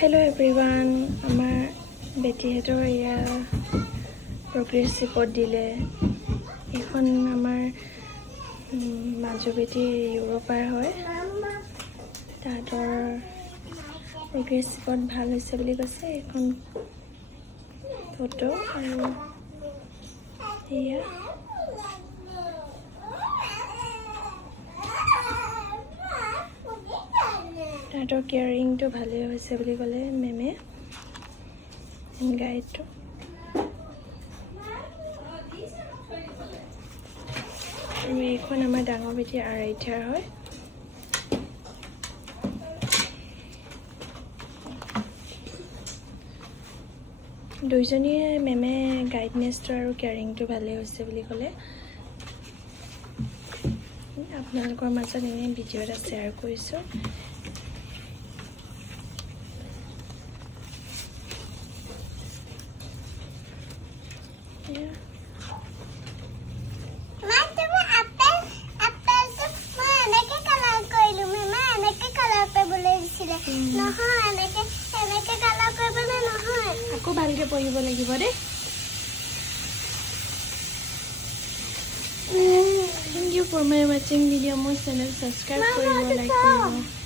Hello everyone, আমাৰ বেটিহেঁতৰ এয়া progress report দিলে। এইখন আমাৰ মাজু বেটি ইউৰোপাৰ হয়। তাহাঁতৰ প্ৰগ্ৰেছ ৰিপৰ্ট ভাল হৈছে বুলি কৈছে। এইখন ফটো আৰু এয়া তাহাঁতৰ কেয়াৰিংটো ভালেই হৈছে বুলি ক'লে মেমে গাইডটো। আৰু এইখন আমাৰ ডাঙৰ বেটি আৰাধ্যাৰ হয়। দুইজনীয়ে মেমে গাইডনেছটো আৰু কেয়াৰিংটো ভালেই হৈছে বুলি ক'লে। আপোনালোকৰ মাজত এনেই ভিডিঅ' এটা শ্বেয়াৰ কৰিছোঁ। আকৌ ভালকৈ পঢ়িব লাগিব দেই। Thank you for my watching video. My channel subscribe কৰিব, like কৰিব।